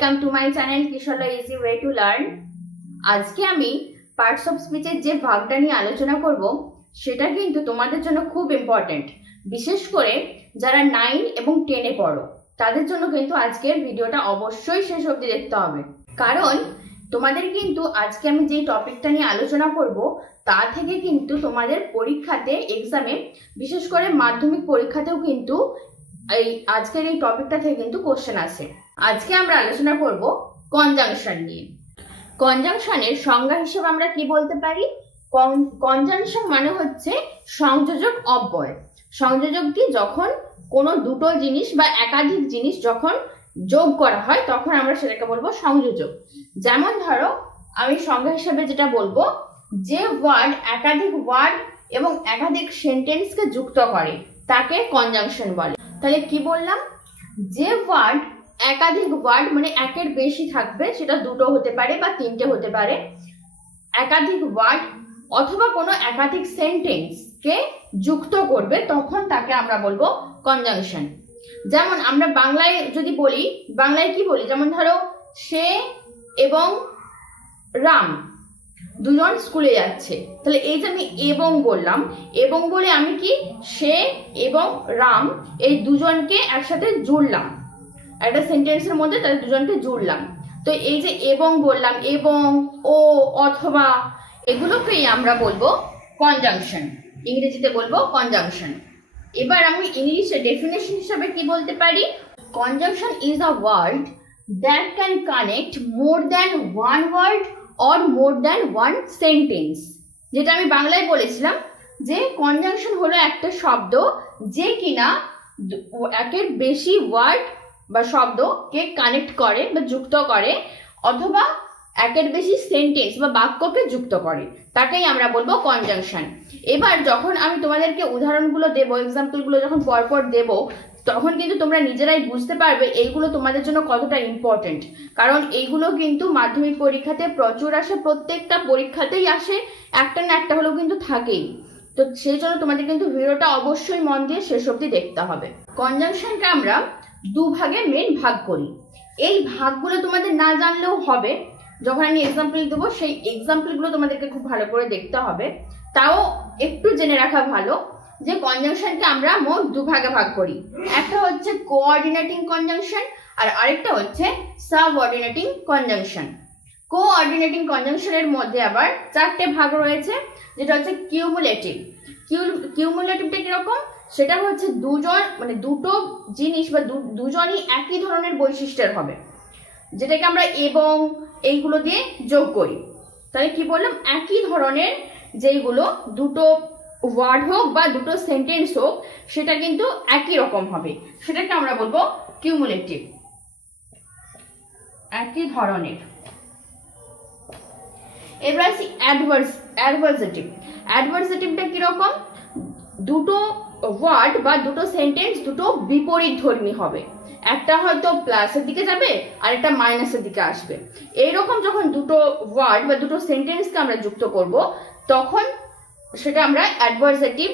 Welcome to my channel Kishore easy way to learn. আজকে আমি parts of স্পিচের যে ভাগটা নিয়ে আলোচনা করব সেটা কিন্তু তোমাদের জন্য খুব ইম্পর্টেন্ট, বিশেষ করে যারা 9 এবং 10-এ পড়ো তাদের জন্য কিন্তু আজকের ভিডিওটা অবশ্যই শেষ অবধি দেখতে হবে। কারণ তোমাদের কিন্তু আজকে আমি যে টপিকটা নিয়ে আলোচনা করব তা থেকে কিন্তু তোমাদের পরীক্ষাতে এক্সামে, বিশেষ করে মাধ্যমিক পরীক্ষাতেও কিন্তু আজকের এই টপিকটা থেকে কিন্তু কোশ্চেন আসে। আজকে আমরা আলোচনা করব কনজাংশন নিয়ে। কনজাংশনের সংজ্ঞা হিসেবে আমরা কি বলতে পারি? কনজাংশন মানে হচ্ছে সংযোজক অব্যয়। সংযোজক কি? যখন কোনো দুটো জিনিস বা একাধিক জিনিস যখন যোগ করা হয় তখন আমরা সেটাকে বলবো সংযোজক। যেমন ধরো আমি সংজ্ঞা হিসেবে যেটা বলবো, যে ওয়ার্ড একাধিক ওয়ার্ড এবং একাধিক সেন্টেন্সকে যুক্ত করে তাকে কনজাংশন বলে। তাহলে কি বললাম? যে ওয়ার্ড একাধিক ওয়ার্ড মানে একের বেশি থাকবে, সেটা দুটো হতে পারে বা তিনটে হতে পারে, একাধিক ওয়ার্ড অথবা কোনো একাধিক সেন্টেন্সকে যুক্ত করবে তখন তাকে আমরা বলবো কনজাংশন। যেমন আমরা বাংলায় যদি বলি, বাংলায় কি বলি? যেমন ধরো সে এবং রাম দুজন স্কুলে যাচ্ছে, তাহলে এই যে আমি এবং বললাম, এবং বলে আমি কি সে এবং রাম এই দুজনকে একসাথে জুড়লাম, একটা সেন্টেন্সের মধ্যে তাদের দুজনকে জুড়লাম। তো এই যে এবং বললাম, এবং, ও, অথবা, এগুলোকেই আমরা বলবো কনজাংশন, ইংরেজিতে বলবো কনজাংশন। এবার আমি ইংলিশে ডেফিনেশন হিসাবে কি বলতে পারি? Conjunction is a word that can connect more than one word or more than one sentence. যেটা আমি বাংলায় বলেছিলাম যে কনজাংশন হলো একটা শব্দ যে কিনা একের বেশি ওয়ার্ড বা শব্দকে কানেক্ট করে বা যুক্ত করে, অথবা একের বেশি সেন্টেন্স বা বাক্যকে যুক্ত করে, তাকেই আমরা বলবো কনজাংশন। এবার যখন আমি তোমাদেরকে উদাহরণগুলো দেবো, এক্সাম্পলগুলো যখন পরপর দেবো, তখন কিন্তু তোমরা নিজেরাই বুঝতে পারবে এইগুলো তোমাদের জন্য কতটা ইম্পর্টেন্ট। কারণ এইগুলো কিন্তু মাধ্যমিক পরীক্ষাতে প্রচুর আসে, প্রত্যেকটা পরীক্ষাতেই আসে, একটা না একটা হলেও কিন্তু থাকেই। তো সেই জন্য তোমাদের কিন্তু ভিডিওটা অবশ্যই মন দিয়ে শেষ অবধি দেখতে হবে। কনজাংশনকে আমরা দুভাগে মেন ভাগ করি। এই ভাগগুলো তোমাদের না জানলেও হবে, যখন আমি এক্সাম্পল দেবো সেই এক্সাম্পলগুলো তোমাদেরকে খুব ভালো করে দেখতে হবে। তাও একটু জেনে রাখা ভালো যে কনজাংশনকে আমরা মোট দুভাগে ভাগ করি। একটা হচ্ছে কোঅর্ডিনেটিং কনজাংশন আর আরেকটা হচ্ছে সাবঅর্ডিনেটিং কনজাংশন। কোঅর্ডিনেটিং কনজাংশনের মধ্যে আবার চারটে ভাগ রয়েছে, যেটা হচ্ছে কিউমুলেটিভ। কিউমুলেটিভটা কিরকম? সেটা হচ্ছে দুজন মানে দুটো জিনিস বা দুজনই একই ধরনের বৈশিষ্ট্যের হবে, যেটাকে আমরা এবং এইগুলো দিয়ে যোগ করি। তাহলে কি বললাম? একই ধরনের যেইগুলো দুটো ওয়ার্ড হোক বা দুটো সেন্টেন্স হোক সেটা কিন্তু একই রকম হবে, সেটাকে আমরা বলবো কিউমুলেটিভ, একই ধরনের। এবার আসি অ্যাডভার্সেটিভ। অ্যাডভার্সেটিভটা কিরকম? দুটো ওয়ার্ড বা দুটো সেন্টেন্স দুটো বিপরীত ধর্মী হবে, একটা হয়তো প্লাসের দিকে যাবে আর একটা মাইনাসের দিকে আসবে। এইরকম যখন দুটো ওয়ার্ড বা দুটো সেন্টেন্সকে আমরা যুক্ত করব তখন সেটা আমরা অ্যাডভার্সেটিভ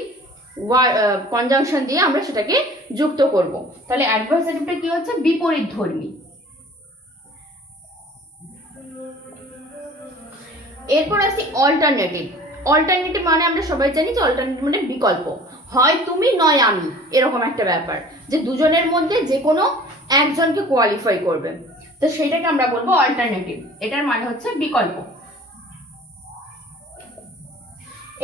কনজাংশন দিয়ে আমরা সেটাকে যুক্ত করব। তাহলে অ্যাডভার্সেটিভটা কি হচ্ছে? বিপরীত ধর্মী। এরপর আসি অল্টারনেটিভ। অল্টারনেটিভ মানে আমরা সবাই জানি যে অল্টারনেটিভ মানে বিকল্প, হয় তুমি নয় আমি, এরকম একটা ব্যাপার, যে দুজনের মধ্যে যে কোনো একজনকে কোয়ালিফাই করবে, তো সেটাকে আমরা বলবো অল্টারনেটিভ। এটার মানে হচ্ছে বিকল্প।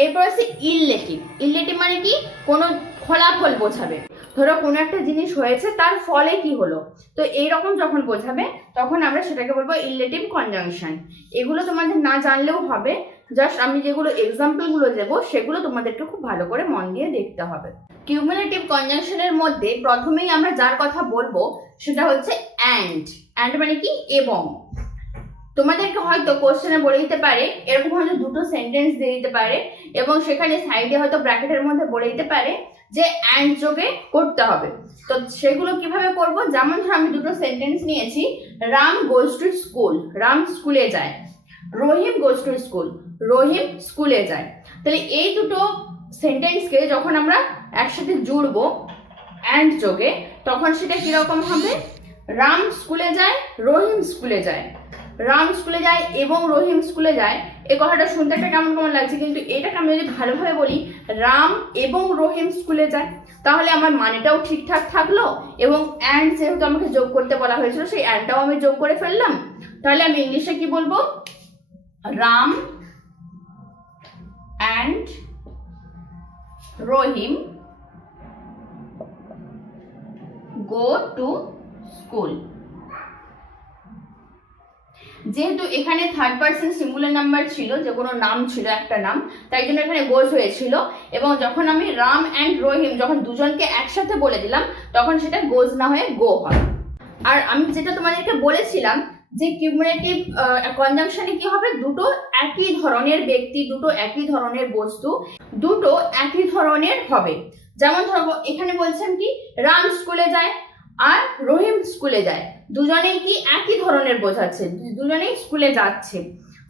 এরপর আছে ইললেটিভ। ইললেটিভ মানে কি? কোনো ফলাফল বোঝাবে, ধরো কোনো একটা জিনিস হয়েছে তার ফলে কি হলো, তো এইরকম যখন বোঝাবে তখন আমরা সেটাকে বলবো ইললেটিভ কনজাংশন। এগুলো তোমাদের না জানলেও হবে, জাস্ট আমি যেগুলো এক্সাম্পলগুলো দেবো সেগুলো তোমাদেরকে খুব ভালো করে মন দিয়ে দেখতে হবে। কিউমুলেটিভ কনজাংশনের মধ্যে প্রথমেই আমরা যার কথা বলবো সেটা হচ্ছে অ্যান্ড। অ্যান্ড মানে কি? এবং। তোমাদেরকে হয়তো কোশ্চেনে বলে দিতে পারে, এরকম হয়তো দুটো সেন্টেন্স দিয়ে দিতে পারে এবং সেখানে সাইডে হয়তো ব্র্যাকেটের মধ্যে বলে দিতে পারে যে অ্যান্ড যোগে করতে হবে। তো সেগুলো কিভাবে করব? যেমন ধর আমি দুটো সেন্টেন্স নিয়েছি, Ram goes to school, Ram স্কুলে যায়, রহিম গোজ টু স্কুল, রহিম স্কুলে যায়। তাহলে এই দুটো সেন্টেন্সকে যখন আমরা একসাথে জুড়বো অ্যান্ড যোগে তখন সেটা কিরকম হবে? রাম স্কুলে যায়, রহিম স্কুলে যায়। রাম স্কুলে যায় এবং রহিম স্কুলে যায়, এই কথাটা শুনতে একটা কেমন কেমন লাগছে, কিন্তু এটাকে আমি যদি ভালোভাবে বলি রাম এবং রহিম স্কুলে যায়, তাহলে আমার মানেটাও ঠিকঠাক থাকলো এবং অ্যান্ড যেহেতু আমাকে যোগ করতে বলা হয়েছিল সেই অ্যান্ডটাও আমি যোগ করে ফেললাম। তাহলে আমি ইংলিশে কি বলবো, Ram and Rahim go to school. যেহেতু এখানে থার্ড পার্সন সিঙ্গুলার নাম্বার ছিল, যে কোনো নাম ছিল, একটা নাম, তাই জন্য এখানে গোজ হয়েছিল, এবং যখন আমি রাম অ্যান্ড রহিম যখন দুজনকে একসাথে বলে দিলাম তখন সেটা গোজ না হয়ে গো হয়। আর আমি যেটা তোমাদেরকে বলেছিলাম যে কিউমুলেটিভ কনজাংশনে কি হবে, দুটো একই ধরনের ব্যক্তি, দুটো একই ধরনের বস্তু, দুটো একই ধরনের হবে। যেমন ধরো এখানে বলছেন কি রাম স্কুলে যায় আর রহিম স্কুলে যায়, দুজনেই কি একই ধরনের বোঝাচ্ছে, দুজনেই স্কুলে যাচ্ছে।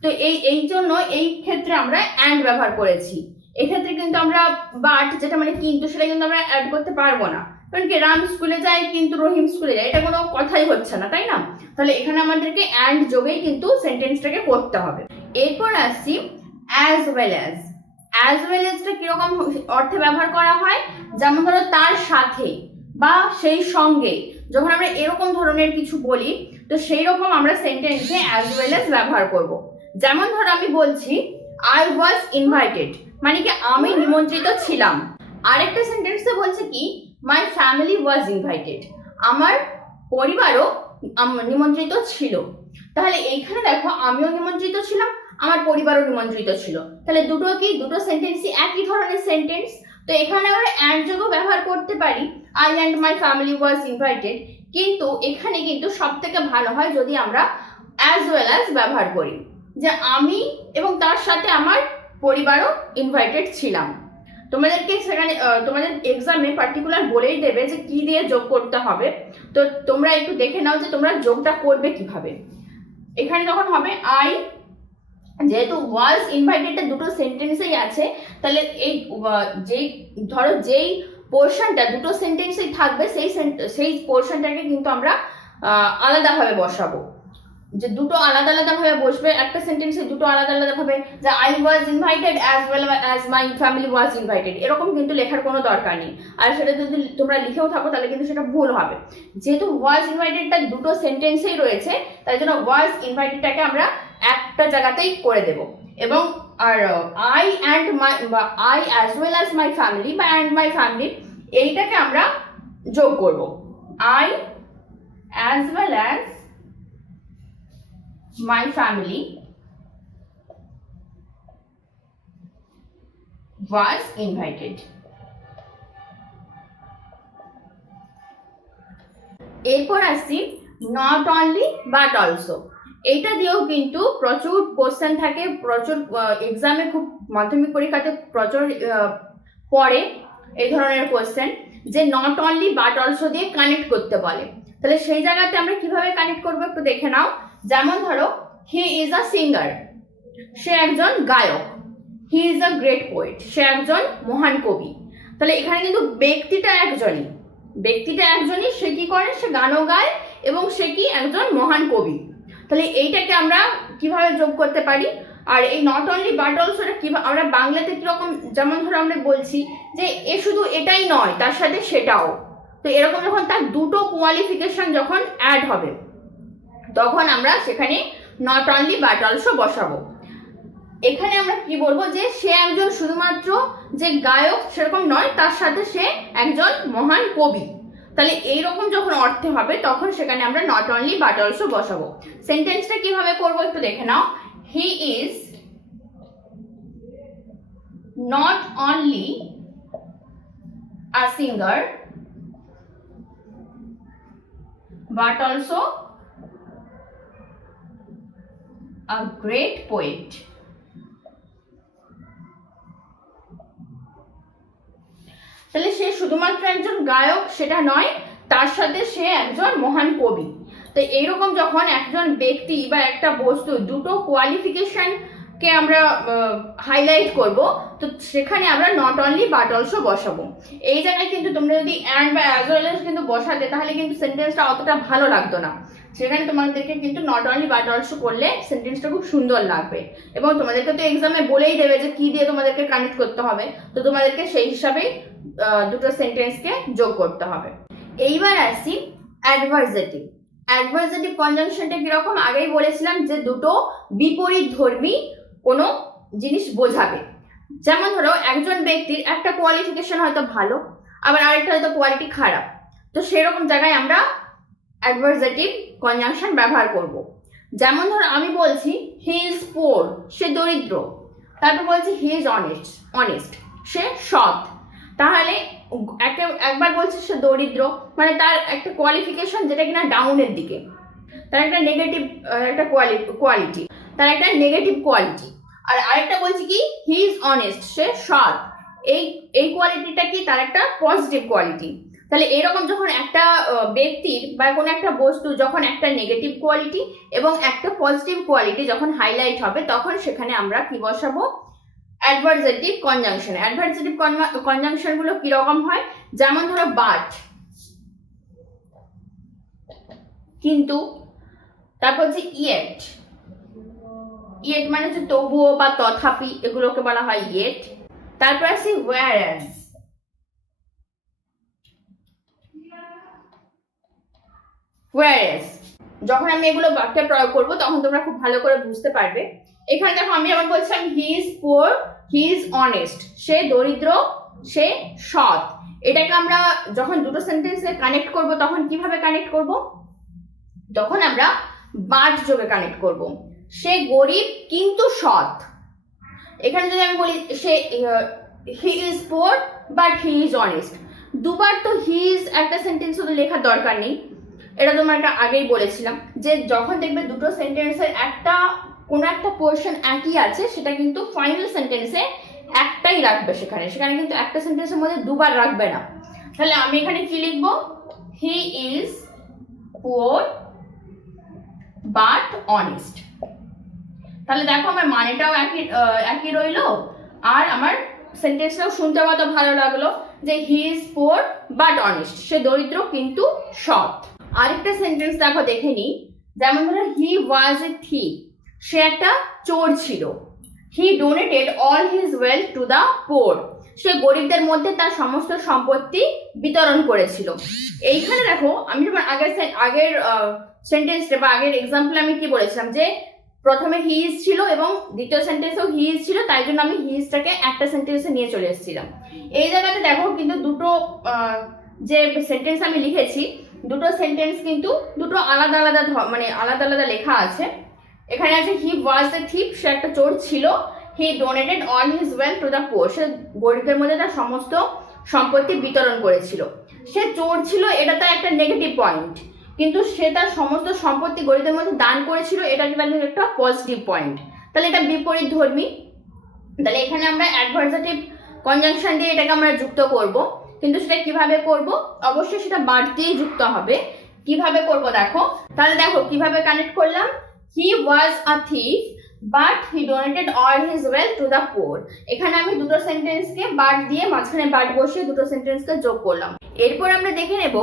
তো এই জন্য এই ক্ষেত্রে আমরা অ্যান্ড ব্যবহার করেছি। এক্ষেত্রে কিন্তু আমরা বাট যেটা মানে কিন্তু, সেটা কিন্তু আমরা অ্যাড করতে পারবো না, কারণ কি রাম স্কুলে যায় কিন্তু রহিম স্কুলে যায়, এটা কোনো কথাই হচ্ছে না, তাই না? তাহলে এখানে আমাদেরকে অ্যান্ড যোগেই কিন্তু সেন্টেন্সটাকে করতে হবে। এরপর আসছি as well as. As well অ্যাজটা কিরকম অর্থে ব্যবহার করা হয়, যেমন ধরো তার সাথে বা সেই সঙ্গে, যখন আমরা এরকম ধরনের কিছু বলি তো সেই রকম আমরা সেন্টেন্সে অ্যাজ ওয়েল অ্যাজ ব্যবহার করব। যেমন ধরো আমি বলছি আই ওয়াজ ইনভাইটেড, মানে কি আমি নিমন্ত্রিত ছিলাম। আরেকটা সেন্টেন্সে বলছে কি মাই ফ্যামিলি ওয়াজ ইনভাইটেড, আমার পরিবারও নিমন্ত্রিত ছিল। তাহলে এইখানে দেখো আমিও নিমন্ত্রিত ছিলাম, আমার পরিবারও নিমন্ত্রিত ছিল, তাহলে দুটো কি দুটো সেন্টেন্সই একই ধরনের সেন্টেন্স। তো এখানে আমরা অ্যান্ড যোগও ব্যবহার করতে পারি, I and my family was invited, কিন্তু এখানে কিন্তু সব থেকে ভালো হয় যদি আমরা অ্যাজ ওয়েল অ্যাজ ব্যবহার করি, যে আমি এবং তার সাথে আমার পরিবারও ইনভাইটেড ছিলাম। তোমাদেরকে সেখানে তোমাদের এক্সামে পার্টিকুলার বলেই দেবে যে কি দিয়ে যোগ করতে হবে, তো তোমরা একটু দেখে নাও যে তোমরা যোগটা করবে কিভাবে। এখানে যখন হবে আই, যেহেতু ওয়াজ ইনভাইটেডটা দুটো সেন্টেন্সেই আছে, তাহলে এই যেই ধরো যেই পোর্শনটা দুটো সেন্টেন্সেই থাকবে সেই পোর্শনটাকে কিন্তু আমরা আলাদাভাবে বসাবো, যে দুটো আলাদা আলাদা ভাবে বসবে, একটা সেন্টেন্সে দুটো আলাদা আলাদা ভাবে, যে I was invited as well as my family was invited, এরকম কিন্তু লেখার কোনো দরকার নেই। আর সেটা যদি তোমরা লিখেও থাকো তাহলে কিন্তু সেটা ভুল হবে। যেহেতু ওয়াজ ইনভাইটেডটা দুটো সেন্টেন্সেই রয়েছে, তাই জন্য ওয়াজ ইনভাইটেডটাকে আমরা একটা জায়গাতেই করে দেব, এবং আর আই অ্যান্ড মাই বা I as well as my family বা অ্যান্ড মাই ফ্যামিলি, এইটাকে আমরা যোগ করব। I as well as my family was invited. এরপর আসছি নট অনলি বাট অলসো। এইটা দিয়েও কিন্তু প্রচুর কোশ্চেন থাকে, প্রচুর এক্সামে খুব মাধ্যমিক পরীক্ষাতে প্রচুর পড়ে এই ধরনের কোশ্চেন, যে নট অনলি বাট অলসো দিয়ে কানেক্ট করতে বলে। তাহলে সেই জায়গাতে আমরা কিভাবে কানেক্ট করবো একটু দেখে নাও। যেমন ধরো হি ইজ আ সিঙ্গার, সে একজন গায়ক। He is a great poet, সে একজন মহান কবি। তাহলে এখানে কিন্তু ব্যক্তিটা একজনই, সে কি করে, সে গানও গায় এবং সে কি একজন মহান কবি। তাহলে এইটাকে আমরা কিভাবে যোগ করতে পারি, আর এই নট অনলি বাট অলসোটা কিভাবে আমরা বাংলাতে কিরকম, যেমন ধরো আমরা বলছি যে এ শুধু এটাই নয় তার সাথে সেটাও, তো এরকম যখন তার দুটো কোয়ালিফিকেশন যখন অ্যাড হবে তখন আমরা সেখানে নট অনলি বাট অলসো বসাবো। এখানে আমরা কি বলবো, যে সে একজন শুধুমাত্র যে গায়ক সেরকম নয়, তার সাথে সে একজন মহান কবি। তাহলে এইরকম যখন অর্থে হবে তখন সেখানে আমরা নট অনলি বাট অলসো বসাবো। সেন্টেন্সটা কিভাবে করবো একটু দেখে নাও। He is not only a singer but also a great poet. তাহলে সে শুধুমাত্র একজন গায়ক সেটা নয়, তার সাথে সে একজন মহান কবি। তো এইরকম যখন একজন ব্যক্তি বা একটা বস্তু দুটো কোয়ালিফিকেশন কে আমরা হাইলাইট করব, তো সেখানে আমরা নট অনলি বাট অলসো বসাবো। এই জায়গায় কিন্তু তোমরা যদি অ্যান্ড বা অ্যাজ ওয়েল এস কিন্তু বসাতে, তাহলে কিন্তু সেন্টেন্সটা অতটা ভালো লাগতো না। সেখানে তোমাদেরকে কিন্তু নট অনলি বাট অলসো করলে সেন্টেন্সটা খুব সুন্দর লাগবে। এবং তোমাদেরকে তো এক্সামে বলেই দেবে যে কি দিয়ে তোমাদেরকে কানেক্ট করতে হবে, তো তোমাদেরকে সেই হিসাবেই দুটো সেন্টেন্সকে যোগ করতে হবে। এইবার আসি অ্যাডভার্সেটিভ। অ্যাডভার্সেটিভ কনজাংশনটা কিরকম, আগেই বলেছিলাম যে দুটো বিপরীত ধর্মী কোনো জিনিস বোঝাবে। যেমন ধরো একজন ব্যক্তির একটা কোয়ালিফিকেশন হয়তো ভালো, আবার আরেকটা হয়তো কোয়ালিটি খারাপ, তো সেরকম জায়গায় আমরা অ্যাডভার্সেটিভ কনজাংশন ব্যবহার করব। যেমন ধরো আমি বলছি হি ইজ পোর, সে দরিদ্র, তারপর বলছি হি ইজ অনেস্ট, সে সৎ। তাহলে একবার বলছি সে দরিদ্র, মানে তার একটা কোয়ালিফিকেশন যেটা কিনা ডাউনের দিকে, তার একটা নেগেটিভ একটা কোয়ালিটি, তার একটা নেগেটিভ কোয়ালিটি। আর আরেকটা বলছি কি হি ইজ অনেস্ট, সে সৎ, এই কোয়ালিটিটা কি তার একটা পজিটিভ কোয়ালিটি। তাহলে এরকম যখন একটা ব্যক্তির বা কোনো একটা বস্তু যখন একটা নেগেটিভ কোয়ালিটি এবং একটা পজিটিভ কোয়ালিটি যখন হাইলাইট হবে, তখন সেখানে আমরা কি বসাবো, অ্যাডভার্সেটিভ কনজাংশন। অ্যাডভার্সেটিভ কনজাংশন গুলো কিরকম হয়, যেমন ধরো বাট, কিন্তু, তারপর হচ্ছে ইয়েট, ইয়েট মানে হচ্ছে তবুও বা তথাপি, এগুলোকে বলা হয় ইয়েট। তারপর আছে whereas, whereas যখন আমি এগুলো বাক্যে প্রয়োগ করব তখন তোমরা খুব ভালো করে বুঝতে পারবে। এখানে দেখো আমি যেমন বলছিলাম he is poor, he is honest, সে দরিদ্র, সে সৎ। এটাকে আমরা যখন দুটো সেন্টেন্সে কানেক্ট করব তখন কিভাবে কানেক্ট করব, তখন আমরা বাট যোগে কানেক্ট করব। সে গরিব কিন্তু সৎ। এখানে যদি আমি বলি সে he is poor but he is honest, দুবার তো হি ইজ একটা সেন্টেন্স শুধু লেখার দরকার নেই। এটা তোমার একটা আগেই বলেছিলাম যে যখন দেখবে দুটো সেন্টেন্সের কোনো একটা পোর্শন একই আছে, সেটা কিন্তু ফাইনাল সেন্টেন্সে একটাই রাখবে, সেখানে কিন্তু একটা সেন্টেন্সের মধ্যে দুবার রাখবে না। তাহলে আমি এখানে কি লিখবো, হি ইজ পুয়ার বাট অনেস্ট। তাহলে দেখো আমার মানেটাও একই রইলো, আর আমার সেন্টেন্সটাও শুনতে কত ভালো লাগলো যে he is poor but honest, সে দরিদ্র কিন্তু সৎ। আরেকটা সেন্টেন্স দেখো দেখে নি, যেমন ধরো হি ওয়াজ এ থিফ, সে একটা চোর ছিল। He donated all his wealth to the poor, সে গরিবদের মধ্যে তার সমস্ত সম্পত্তি বিতরণ করেছিল। এইখানে দেখো আমি যখন আগের সেন্টেন্সটা বা আগের এক্সাম্পল আমি কি বলেছিলাম যে প্রথমে হি ইজ ছিল এবং দ্বিতীয় সেন্টেন্সেও হি ইজ ছিল, তাই জন্য আমি হি ইজটাকে একটা সেন্টেন্সে নিয়ে চলে এসেছিলাম। এই জায়গাতে দেখো কিন্তু দুটো যে সেন্টেন্স আমি লিখেছি, দুটো সেন্টেন্স কিন্তু দুটো আলাদা আলাদা মানে আলাদা আলাদা লেখা আছে। এখানে আছে হি ওয়াজ এ থিফ, সে একটা চোর ছিল। He donated all his wealth to the poor, সে গরিবদের মধ্যে তার সমস্ত সম্পত্তি বিতরণ করেছিল। সে চোর ছিল, এটা তার একটা নেগেটিভ পয়েন্ট, কিন্তু সে তার সমস্ত সম্পত্তি গরিবদের মধ্যে দান করেছিল, এটা কিন্তু একটা পজিটিভ পয়েন্ট। তাহলে এটা বিপরীত ধর্মী। তাহলে এখানে আমরা অ্যাডভার্সেটিভ কনজাংশন দিয়ে এটাকে আমরা যুক্ত করব, কিন্তু সেটা কিভাবে করব, অবশ্যই সেটা বাট দিয়ে যুক্ত হবে। কিভাবে করব দেখো, তাহলে দেখো কিভাবে কানেক্ট করলাম, he was a thief but he donated all his wealth to the poor. এখানে আমি দুটো সেন্টেন্সকে বাট দিয়ে মাঝখানে বাট বসিয়ে দুটো সেন্টেন্সকে যোগ করলাম। এরপর আমরা দেখে নেব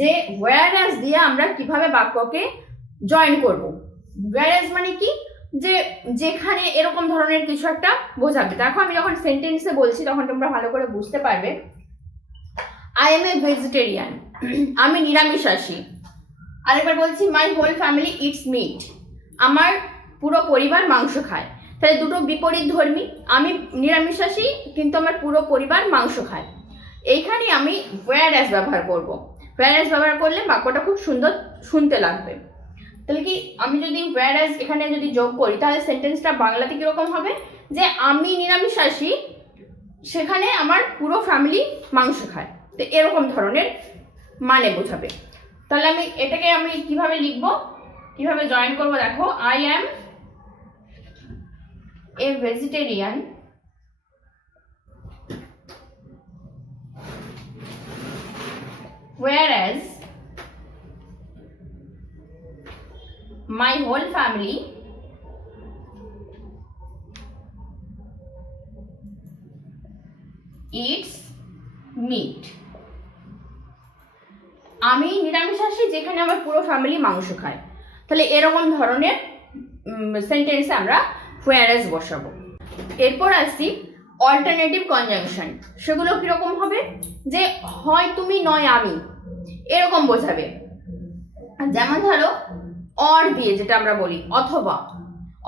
যে whereas দিয়ে আমরা কিভাবে বাক্যকে জয়েন করব। whereas মানে কি, যে যেখানে এরকম ধরনের কিছু একটা বোঝাবে। দেখো আমি যখন সেন্টেন্সে বলছি তখন তোমরা ভালো করে বুঝতে পারবে। আই এম এ ভেজিটেরিয়ান, আমি নিরামিষাশী। আরেকবার বলছি my whole family eats meat, আমার পুরো পরিবার মাংস খায়। তাহলে দুটো বিপরীত ধর্মী, আমি নিরামিষাশী কিন্তু আমার পুরো পরিবার মাংস খায়। এইখানে আমি whereas ব্যবহার করব। whereas ব্যবহার করলে বাক্যটা খুব সুন্দর শুনতে লাগবে। তাহলে কি আমি যদি whereas এখানে যদি যোগ করি, তাহলে সেন্টেন্সটা বাংলাতে কিরকম হবে, যে আমি নিরামিষাশী, সেখানে আমার পুরো ফ্যামিলি মাংস খায়। তো এরকম ধরনের মানে বোঝাবে। তাহলে এটাকে আমি কিভাবে লিখবো, কিভাবে জয়েন করব, দেখো I am a vegetarian whereas my whole family eats meat. আমি নিরামিষাশী যেখানে আমার পুরো ফ্যামিলি মাংস খায়। তাহলে এরকম ধরনের সেন্টেন্সে আমরা whereas বসাবো। এরপর আসছি অল্টারনেটিভ কনজাংশন। সেগুলো কিরকম হবে, যে হয় তুমি নয় আমি, এরকম বোঝাবে। যেমন ধরো অর দিয়ে যেটা আমরা বলি, অথবা।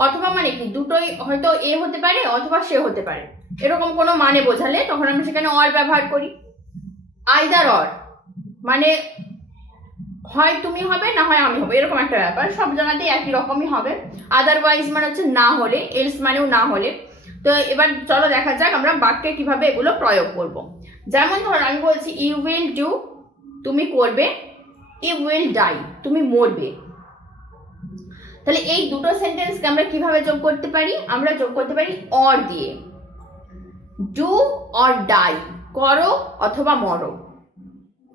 অথবা মানে কি, দুটোই হয়তো এ হতে পারে অথবা সে হতে পারে, এরকম কোনো মানে বোঝালে তখন আমরা সেখানে অর ব্যবহার করি। আইদার অর মানে হয় তুমি হবে না হয় আমি হবে, এরকম একটা ব্যাপার, সব জায়গাতেই একই রকমই হবে। আদারওয়াইজ মানে হচ্ছে না হলে, এলস মানেও না হলে। তো এবার চলো দেখা যাক আমরা বাক্যে কিভাবে এগুলো প্রয়োগ করব। যেমন ধরো আমি বলছি ইউ উইল ডু, তুমি করবে, ইউ উইল ডাই, তুমি মরবে। তাহলে এই দুটো সেন্টেন্সকে আমরা কিভাবে যোগ করতে পারি, আমরা যোগ করতে পারি অর দিয়ে। ডু অর ডাই, করো অথবা মরো,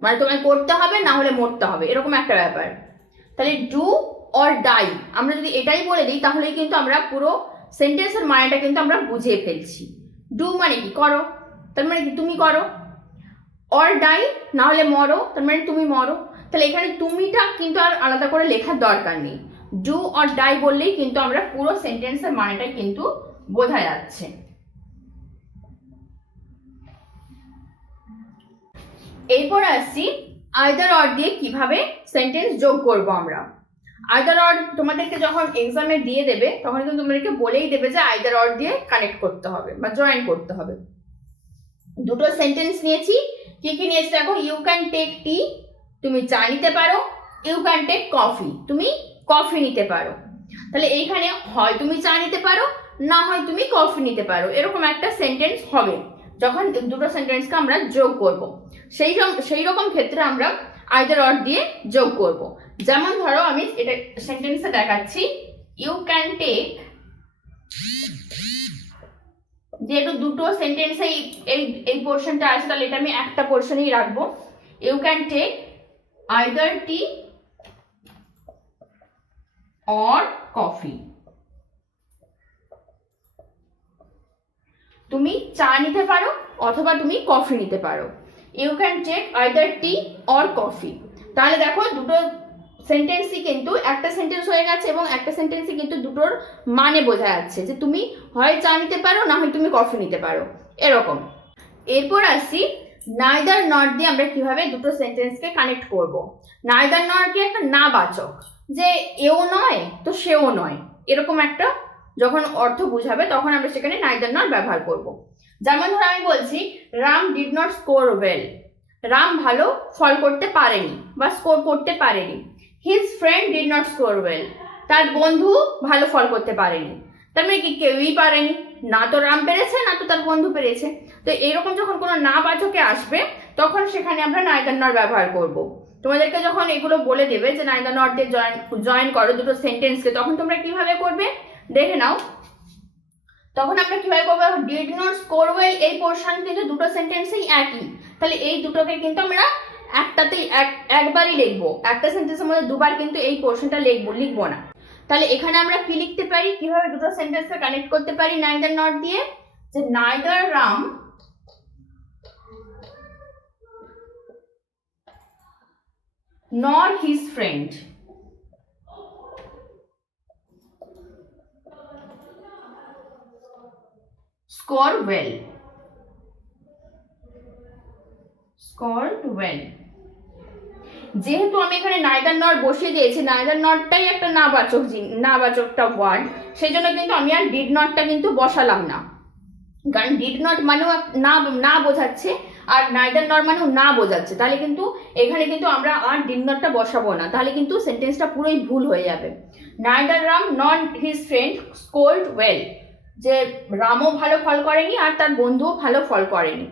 মানে তোমায় করতে হবে না হলে মরতে হবে, এরকম একটা ব্যাপার। তাহলে ডু অর ডাই আমরা যদি এটাই বলে দিই তাহলে কিন্তু আমরা পুরো সেন্টেন্সের মানেটা কিন্তু আমরা বুঝিয়ে ফেলছি। ডু মানে কি, করো, তার মানে কি তুমি করো। অর ডাই না হলে মরো, তার মানে তুমি মরো। তাহলে এখানে তুমিটা কিন্তু আর আলাদা করে লেখার দরকার নেই, ডু অর ডাই বললেই কিন্তু আমরা পুরো সেন্টেন্সের মানেটা কিন্তু বোঝা যাচ্ছে। এরপর আসছি আইদার অর দিয়ে কিভাবে সেন্টেন্স যোগ করব আমরা। আইদার অর তোমাদেরকে যখন এক্সামে দিয়ে দেবে তখন কিন্তু তোমাদেরকে বলেই দেবে যে আইদার অর দিয়ে কানেক্ট করতে হবে বা জয়েন করতে হবে। দুটো সেন্টেন্স নিয়েছি, কি কি নিয়েছি দেখো, ইউ ক্যান টেক টি, তুমি চা নিতে পারো, ইউ ক্যান টেক কফি, তুমি কফি নিতে পারো। তাহলে এইখানে হয় তুমি চা নিতে পারো না হয় তুমি কফি নিতে পারো, এরকম একটা সেন্টেন্স হবে যখন দুটো সেন্টেন্সকে আমরা যোগ করব। সেই রকম ক্ষেত্রে আমরা আইদার অর দিয়ে যোগ করব। যেমন ধরো আমি এটা সেন্টেন্সে দেখাচ্ছি, ইউ ক্যান টেক, যেহেতু দুটো সেন্টেন্সে এই পোর্শনটা আছে তাহলে এটা আমি একটা পোর্শনেই রাখবো। You can take either tea or coffee, তুমি চা নিতে পারো অথবা তুমি কফি নিতে পারো। You can take either tea or coffee. তাহলে দেখো দুটো সেন্টেন্সই কিন্তু একটা সেন্টেন্স হয়ে গেছে এবং একটা সেন্টেন্সই কিন্তু দুটোর মানে বোঝা যাচ্ছে যে তুমি হয় চা নিতে পারো না হয় তুমি কফি নিতে পারো, এরকম। এরপর আসছি নাইদার নট দিয়ে আমরা কিভাবে দুটো সেন্টেন্সকে কানেক্ট করব। নাইদার নট কি একটা না বাচক, যে এও নয় তো সেও নয়, এরকম একটা যখন অর্থ বুঝাবে তখন আমরা সেখানে নাইদার নট ব্যবহার করব। যেমন ধরো আমি বলছি Ram did not score well, Ram ভালো ফল করতে পারেনি বা স্কোর করতে পারেনি। His friend did not score well, তার বন্ধু ভালো ফল করতে পারেনি। তার মানে কি, কেউই পারেনি, না তো রাম পেরেছে না তো তার বন্ধু পেরেছে। তো এরকম যখন কোনো না বাচকে আসবে তখন সেখানে আমরা নাইদার নট ব্যবহার করব। তোমাদেরকে যখন এগুলো বলে দেবে যে নাইদার নট দিয়ে জয়েন করো দুটো সেন্টেন্সকে, তখন তোমরা কিভাবে করবে দেখে নাও। তখন আমরা কিভাবে করবো, ডিড নট স্কোর ওয়েল এই পোর্শন কিন্তু দুটো সেন্টেন্সেই একই, তাহলে এই দুটোকে কিন্তু আমরা একটাতেই একবারই লিখবো, একটা সেন্টেন্সের মধ্যে দুবার কিন্তু এই পোর্শনটা লিখবো না। তাহলে এখানে আমরা কি লিখতে পারি, কিভাবে দুটো সেন্টেন্সকে কানেক্ট করতে পারি নাইদার নট দিয়ে, যে neither Ram nor his friend scored well. যেহেতু আমি এখানে নাইদার নট বসিয়ে দিয়েছি, নাইদার নটটাই একটা নাবাচকটা ওয়ার্ড, সেই জন্য কিন্তু আমি আর ডিড নটটা কিন্তু বসালাম না, কারণ ডিড নট মানেও না বোঝাচ্ছে আর নাইদার নট মানেও না বোঝাচ্ছে। তাহলে কিন্তু এখানে কিন্তু আমরা আর ডিড নটটা বসাবো না, তাহলে কিন্তু সেন্টেন্সটা পুরোই ভুল হয়ে যাবে। Neither Ram not his friend scored well, যে রামও ভালো ফল করেনি আর তার বন্ধুও ভালো ফল করেনি,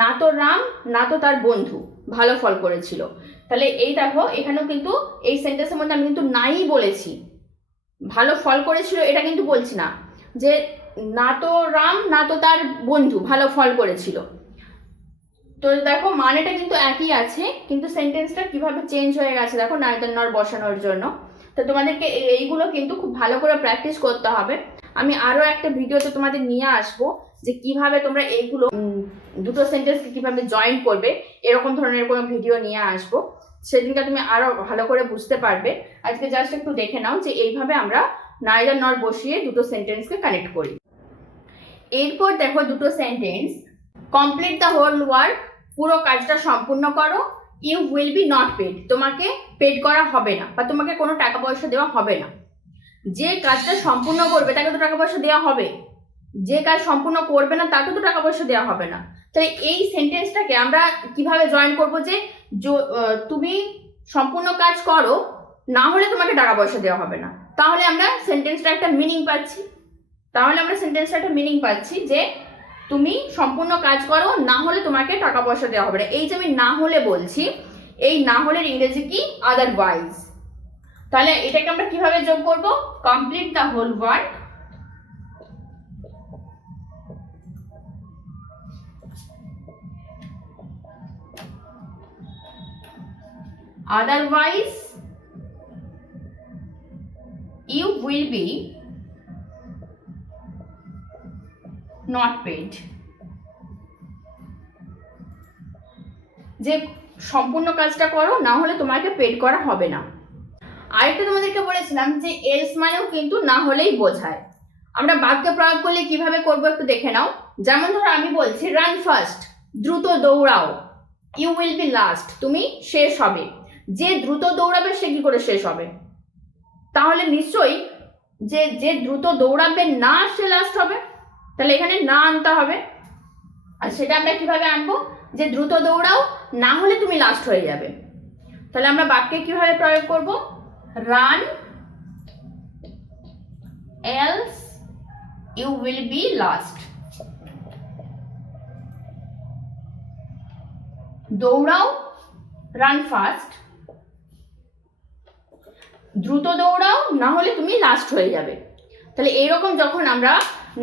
না তো রাম না তো তার বন্ধু ভালো ফল করেছিল। তাহলে এই দেখো এখানেও কিন্তু এই সেন্টেন্সের মধ্যে আমি কিন্তু নাই বলেছি, ভালো ফল করেছিল এটা কিন্তু বলছি না, যে না তো রাম না তো তার বন্ধু ভালো ফল করেছিল। তো দেখো মানেটা কিন্তু একই আছে, কিন্তু সেন্টেন্সটা কিভাবে চেঞ্জ হয়ে গেছে দেখো নাইদার নট বসানোর জন্য। তো তোমাদেরকে এইগুলো কিন্তু খুব ভালো করে প্র্যাকটিস করতে হবে। আমি আরও একটা ভিডিওতে তোমাদের নিয়ে আসবো যে কিভাবে তোমরা এইগুলো দুটো সেন্টেন্সকে কিভাবে জয়েন করবে, এরকম ধরনের কোনো ভিডিও নিয়ে আসবো, সেদিনকে তুমি আরো ভালো করে বুঝতে পারবে। আজকে জাস্ট একটু দেখে নাও যে এইভাবে আমরা নাইদার নর বসিয়ে দুটো সেন্টেন্সকে কানেক্ট করি। এরপর দেখো দুটো sentence, complete the whole work, পুরো কাজটা সম্পূর্ণ করো, you will be not paid, তোমাকে পেড করা হবে না বা তোমাকে কোনো টাকা পয়সা দেওয়া হবে না। যে কাজটা সম্পূর্ণ করবে তাকে তো টাকা পয়সা দেওয়া হবে, যে কাজ সম্পূর্ণ করবে না তাকে তো টাকা পয়সা দেওয়া হবে না। তাহলে এই সেন্টেন্সটাকে আমরা কিভাবে জয়েন করব, যে তুমি সম্পূর্ণ কাজ করো, না হলে তোমাকে টাকা পয়সা দেওয়া হবে না। তাহলে আমরা সেন্টেন্সটা একটা মিনিং পাচ্ছি, যে তুমি সম্পূর্ণ কাজ করো, না হলে তোমাকে টাকা পয়সা দেওয়া হবে না। এই যে আমি না হলে বলছি, এই না হলের ইংরেজি কি? আদারওয়াইজ। তাহলে এটাকে আমরা কিভাবে যোগ করব? Complete the whole work, otherwise you will be not paid, যে সম্পূর্ণ কাজটা করো, না হলে তোমাকে পেড করা হবে না। আরেকটা তোমাদেরকে বলেছিলাম যে এলস মানেও কিন্তু না হলেই বোঝায়। আমরা বাক্যে প্রয়োগ করলে কিভাবে করবো একটু দেখে নাও। যেমন ধরো আমি বলছি রান ফাস্ট, দ্রুত দৌড়াও, ইউ উইল বি লাস্ট, তুমি শেষ হবে। যে দ্রুত দৌড়াবে সে কি করে শেষ হবে? তাহলে নিশ্চয়ই যে দ্রুত দৌড়াবে না সে লাস্ট হবে। তাহলে এখানে না আনতে হবে। আর সেটা আমরা কিভাবে আনবো? যে দ্রুত দৌড়াও, না হলে তুমি লাস্ট হয়ে যাবে। তাহলে আমরা বাক্যে কিভাবে প্রয়োগ করব? Run else you will be last, দৌড়াও রান ফাস্ট, দ্রুত দৌড়াও, না হলে তুমি লাস্ট হয়ে যাবে। তাহলে এইরকম যখন আমরা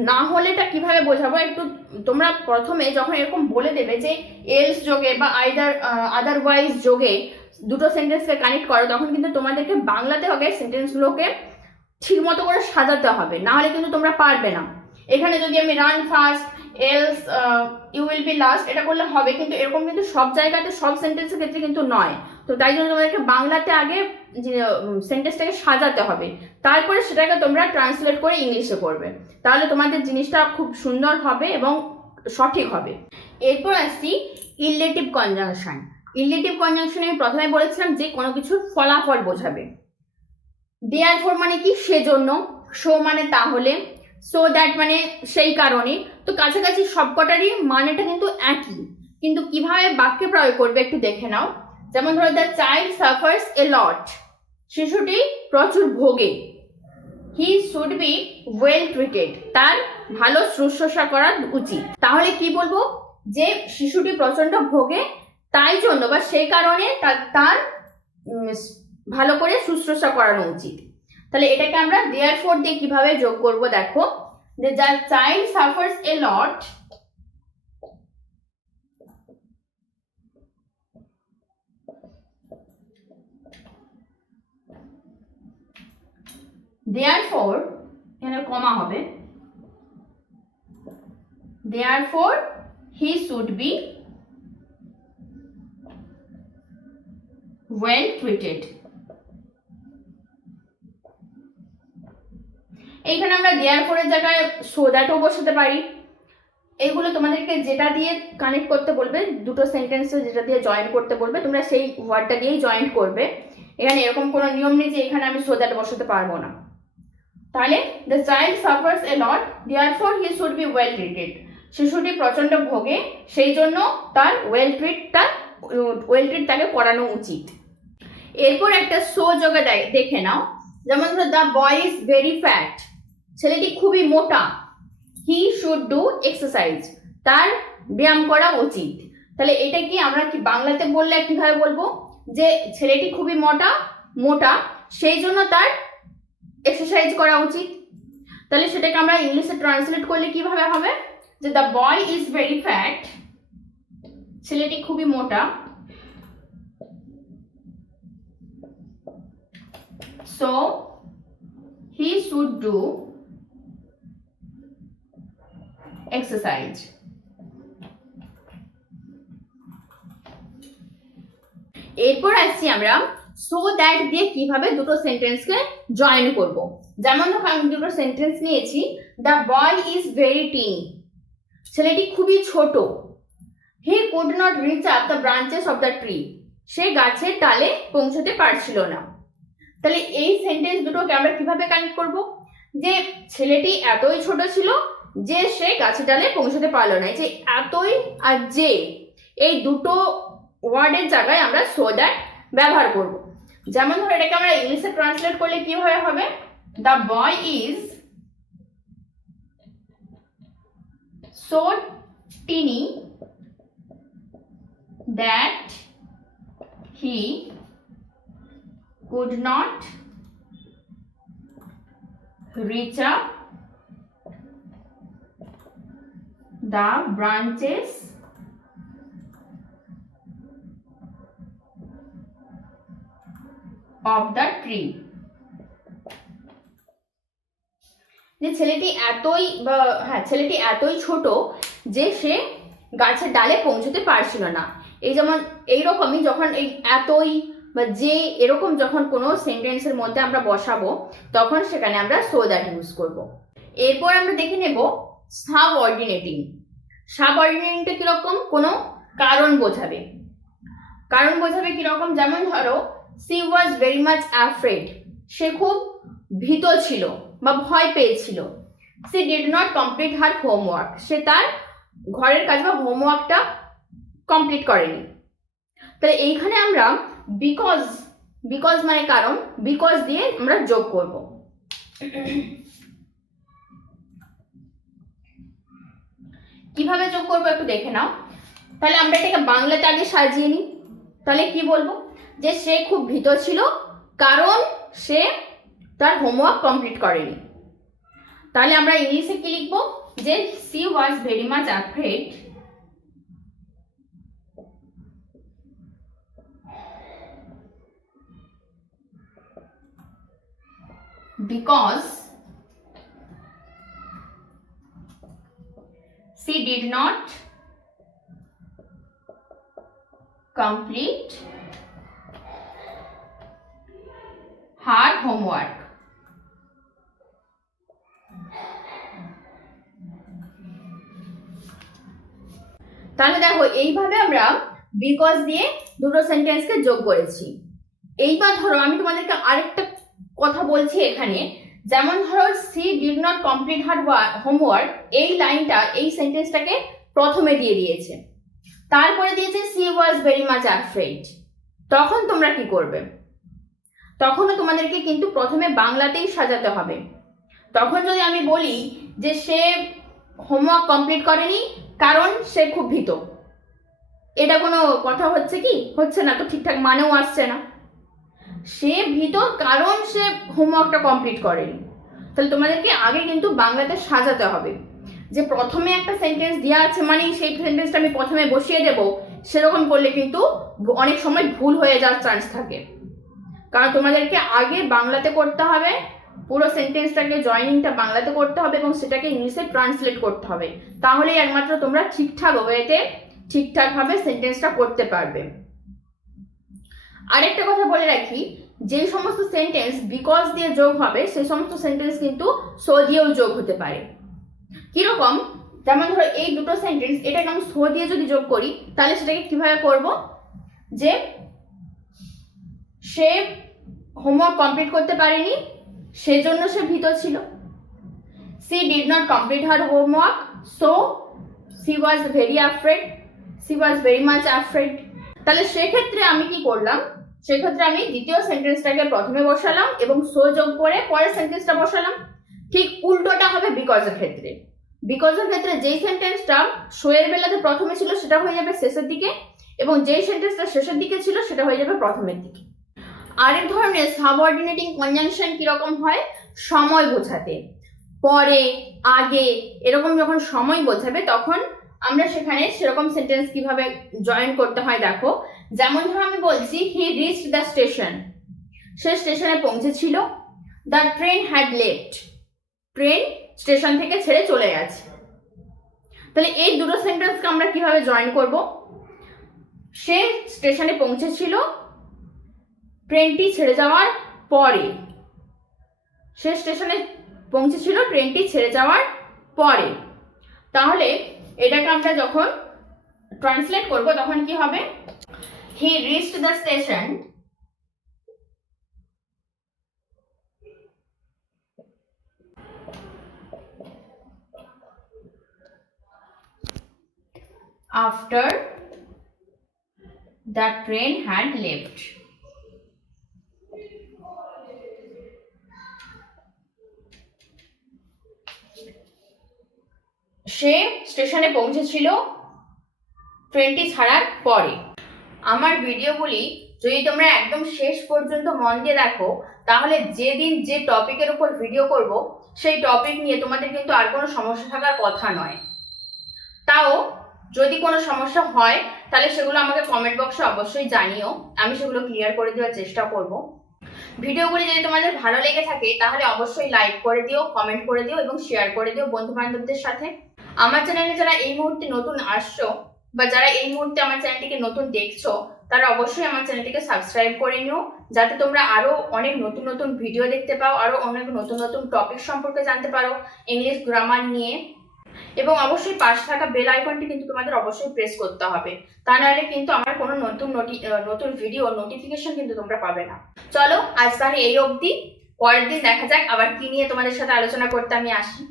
না হলেটা কিভাবে বোঝাবো, একটু তোমরা প্রথমে যখন এরকম বলে দেবে যে এলস যোগে বা আদারওয়াইজ যোগে দুটো সেন্টেন্সকে কানেক্ট করো, তখন কিন্তু তোমাদেরকে বাংলাতে হবে সেন্টেন্সগুলোকে ঠিক মতো করে সাজাতে হবে, না হলে কিন্তু তোমরা পারবে না। এখানে যদি আমি run fast else you will be last এটা করলে হবে, কিন্তু এরকম কিন্তু সব জায়গাতে সব সেন্টেন্সের ক্ষেত্রে কিন্তু নয়। তো তাই জন্য তোমাদেরকে বাংলাতে আগে যে সেন্টেন্সটাকে সাজাতে হবে, তারপরে সেটাকে তোমরা ট্রান্সলেট করে ইংলিশে করবে, তাহলে তোমাদের জিনিসটা খুব সুন্দর হবে এবং সঠিক হবে। এরপর আসছি ইললেটিভ কনজাংশন। ইললেটিভ কনজাংশনে আমি প্রথমে বলেছিলাম যে কোনো কিছুর ফলাফল বোঝাবে। দেয়ারফর মানে কি? সেজন্য। সো মানে তাহলে। সো দ্যাট মানে সেই কারণে। তো কাছাকাছি সবকটারই মানেটা কিন্তু একই, কিন্তু কিভাবে বাক্যে প্রয়োগ করবে একটু দেখে নাও। যেমন ধরো দ্য চাইল্ড সাফার্স এ লট, শিশুটি প্রচুর ভোগে। He should be well treated, তার ভালো শুশ্রূষা করা উচিত। তাহলে কি বলবো? যে শিশুটি প্রচন্ড ভোগে, তাই জন্য বা সেই কারণে তার ভালো করে শুশ্রূষা করানো উচিত। তাহলে এটাকে আমরা দেয়ারফর দিয়ে কিভাবে যোগ করব দেখো, যে the child suffers A lot, therefore এখানে কমা হবে, therefore he should be well treated। এইখানে আমরা therefore এর জায়গায় so that ও বসাতে পারি। এগুলো তোমাদেরকে যেটা দিয়ে কানেক্ট করতে বলবে, দুটো সেন্টেন্সে যেটা দিয়ে জয়েন করতে বলবে, তোমরা সেই ওয়ার্ডটা দিয়েই জয়েন করবে। এখানে এরকম কোনো নিয়ম নেই যে এখানে আমি so that বসাতে পারবো না। তাহলে the child suffers a lot, therefore he should be well treated, শিশুটি প্রচন্ড ভোগে, সেই জন্য তার ওয়েল ট্রিট তাকে করানো উচিত। এরপর একটা সো যোগে দেখে নাও। যেমন ধরো the boy is very fat, ছেলেটি খুবই মোটা। হি শুড ডু এক্সারসাইজ, তার ব্যায়াম করা উচিত। তাহলে এটা কি আমরা কি বাংলাতে বললে কিভাবে বলবো? যে ছেলেটি খুবই মোটা সেই জন্য তার এক্সারসাইজ করা উচিত। তাহলে সেটাকে আমরা ইংলিশে ট্রান্সলেট করলে কিভাবে হবে? যে the boy is very fat, ছেলেটি খুবই মোটা, so he should do exercise. এরপর আসছি আমরা সো দ্যাট দিয়ে কিভাবে দুটো সেন্টেন্সকে জয়েন করব। যেমন ধরো আমি দুটো সেন্টেন্স নিয়েছি, the boy is very tiny, ছেলেটি খুবই ছোট। He could not reach up the branches of the tree, সে গাছের ডালে পৌঁছতে পারছিল না। তাহলে এই সেন্টেন্স দুটোকে আমরা কিভাবে কানেক্ট করব, যে ছেলেটি এতই ছোট ছিল যে সে গাছের ডালে পৌঁছতে পারলো না। যে এতই আর যে, এই দুটো ওয়ার্ডের জায়গায় আমরা সো দ্যাট ব্যবহার করব। যেমন ধরো এটাকে আমরা ইংলিশে ট্রান্সলেট করলে কিভাবে হবে, the boy is so tiny that he could not reach up the branches of the tree. যে ছেলেটি এতই ছোট যে সে গাছের ডালে পৌঁছতে পারছিল না। এই যেমন এইরকমই যখন এই এতই বা যে এরকম যখন কোনো সেন্টেন্সের মধ্যে আমরা বসাবো তখন সেখানে আমরা সো দ্যাট ইউজ করব। এরপর আমরা দেখে নেব সাবঅর্ডিনেটিং। সাবঅর্ডিনেটিংটা কিরকম, কোনো কারণ বোঝাবে। কারণ বোঝাবে কিরকম, যেমন ধরো she was very much afraid, সে খুব ভীত ছিল বা ভয় পেয়েছিল। She did not complete her homework, সে তার ঘরের কাজ বা হোমওয়ার্কটা কমপ্লিট করেনি। তাহলে এইখানে আমরা বিকজ মানে কারণ, বিকজ দিয়ে আমরা যোগ করব। কিভাবে যোগ করবো একটু দেখে নাও। তাহলে আমরা এটাকে বাংলাতে আগে সাজিয়ে নিই। তাহলে কি বলবো, যে সে খুব ভীত ছিল কারণ সে তার হোমওয়ার্ক কমপ্লিট করেনি। তাহলে আমরা ইংলিশে কি লিখবো, যে C was very much afraid because she did not complete her homework. তাহলে দেখো এইভাবে আমরা বিকজ দিয়ে দুটো সেন্টেন্সকে যোগ করেছি। এইবার ধরো আমি তোমাদেরকে আরেকটা কথা বলছি এখানে, যেমন ধরো C did not complete her homework, এই লাইনটা এই সেন্টেন্সটাকে প্রথমে দিয়ে দিয়েছে, তারপরে দিয়েছে C was very much afraid. তখন তোমরা কি করবে, তখনও তোমাদেরকে কিন্তু প্রথমে বাংলাতেই সাজাতে হবে। তখন যদি আমি বলি যে সে হোমওয়ার্ক কমপ্লিট করেনি কারণ সে খুব ভীত, এটা কোনো কথা হচ্ছে কি, হচ্ছে না তো, ঠিকঠাক মানেও আসছে না। সে ভীত কারণ সে হোমওয়ার্কটা কমপ্লিট করেনি। তাহলে তোমাদেরকে আগে কিন্তু বাংলাতে সাজাতে হবে, যে প্রথমে একটা সেন্টেন্স দেওয়া আছে মানে সেই সেন্টেন্সটা আমি প্রথমে বসিয়ে দেব, সেরকম করলে কিন্তু অনেক সময় ভুল হয়ে যাওয়ার চান্স থাকে। কারণ তোমাদেরকে আগে বাংলাতে করতে হবে, পুরো সেন্টেন্সটাকে জয়েনিংটা বাংলাতে করতে হবে এবং সেটাকে ইংলিশে ট্রান্সলেট করতে হবে, তাহলেই একমাত্র তোমরা ঠিকঠাক ওয়েতে ঠিকঠাকভাবে সেন্টেন্সটা করতে পারবে। আরেকটা কথা বলে রাখি, যে সমস্ত সেন্টেন্স বিকজ দিয়ে যোগ হবে সেই সমস্ত সেন্টেন্স কিন্তু সো দিয়েও যোগ হতে পারে। কিরকম, যেমন ধরো এই দুটো সেন্টেন্স, এটাকে আমি সো দিয়ে যদি যোগ করি তাহলে সেটাকে কিভাবে করব, যে সে হোমওয়ার্ক কমপ্লিট করতে পারেনি সেজন্য সে ভীত ছিল। C did not complete her homework so C was very afraid, C was very much afraid. তাহলে সেক্ষেত্রে আমি কি করলাম, সেক্ষেত্রে আমি দ্বিতীয় সেন্টেন্সটাকে প্রথমে বসালাম এবং সো যোগ করে পরের সেন্টেন্সটা বসালাম। ঠিক উল্টোটা হবে বিকজের ক্ষেত্রে। বিকজের ক্ষেত্রে যেই সেন্টেন্সটা সো এর বেলাতে প্রথমে ছিল সেটা হয়ে যাবে শেষের দিকে, এবং যেই সেন্টেন্সটা শেষের দিকে ছিল সেটা হয়ে যাবে প্রথমের দিকে। আরেক ধরনের সাবঅর্ডিনেটিং কনজাংশন কিরকম হয়, সময় বোঝাতে, পরে আগে এরকম যখন সময় বোঝাবে তখন আমরা সেখানে সেরকম সেন্টেন্স কিভাবে জয়েন করতে হয় দেখো। যেমন ধরো আমি বলছি হি রিচড দ্য স্টেশন, সে স্টেশনে পৌঁছেছিল। The train had left, train station থেকে ছেড়ে চলে গেছে। তাহলে এই দুটো সেন্টেন্সকে আমরা কিভাবে জয়েন করব? সে স্টেশনে পৌঁছেছিল ট্রেনটি ছেড়ে যাওয়ার পরে। সে স্টেশনে পৌঁছেছিল ট্রেনটি ছেড়ে যাওয়ার পরে। তাহলে এটাকে আমরা যখন ট্রান্সলেট করব তখন কি হবে? He reached the station after the train had left. সে স্টেশনে পৌঁছেছিল ট্রেনটি ছাড়ার পরে। আমার ভিডিওগুলি যদি তোমরা একদম শেষ পর্যন্ত মন দিয়ে দেখো, তাহলে যেদিন যে টপিকের উপর ভিডিও করব সেই টপিক নিয়ে তোমাদের কিন্তু আর কোনো সমস্যা থাকার কথা নয়। তাও যদি কোনো সমস্যা হয় তাহলে সেগুলো আমাকে কমেন্ট বক্সে অবশ্যই জানিও, আমি সেগুলো ক্লিয়ার করে দেওয়ার চেষ্টা করব। ভিডিওগুলি যদি তোমাদের ভালো লেগে থাকে তাহলে অবশ্যই লাইক করে দিও, কমেন্ট করে দিও এবং শেয়ার করে দিও বন্ধু বান্ধবদের সাথে। আমার চ্যানেলে যারা এই মুহূর্তে নতুন আসছো বা যারা এই মুহূর্তে আমার চ্যানেলটিকে নতুন দেখছো, তারা অবশ্যই আমার চ্যানেলটিকে সাবস্ক্রাইব করে নিও, যাতে তোমরা আরো অনেক নতুন নতুন ভিডিও দেখতে পাও, আরো অনেক নতুন নতুন টপিক সম্পর্কে জানতে পারো ইংলিশ গ্রামার নিয়ে। এবং অবশ্যই পাশে থাকা বেল আইকনটি কিন্তু তোমাদের অবশ্যই প্রেস করতে হবে, তা নাহলে কিন্তু আমার কোনো নতুন ভিডিও নোটিফিকেশন কিন্তু তোমরা পাবে না। চলো আজ তাহলে এই অবধি, পরের দিন দেখা যাক আবার কি নিয়ে তোমাদের সাথে আলোচনা করতে আমি আসি।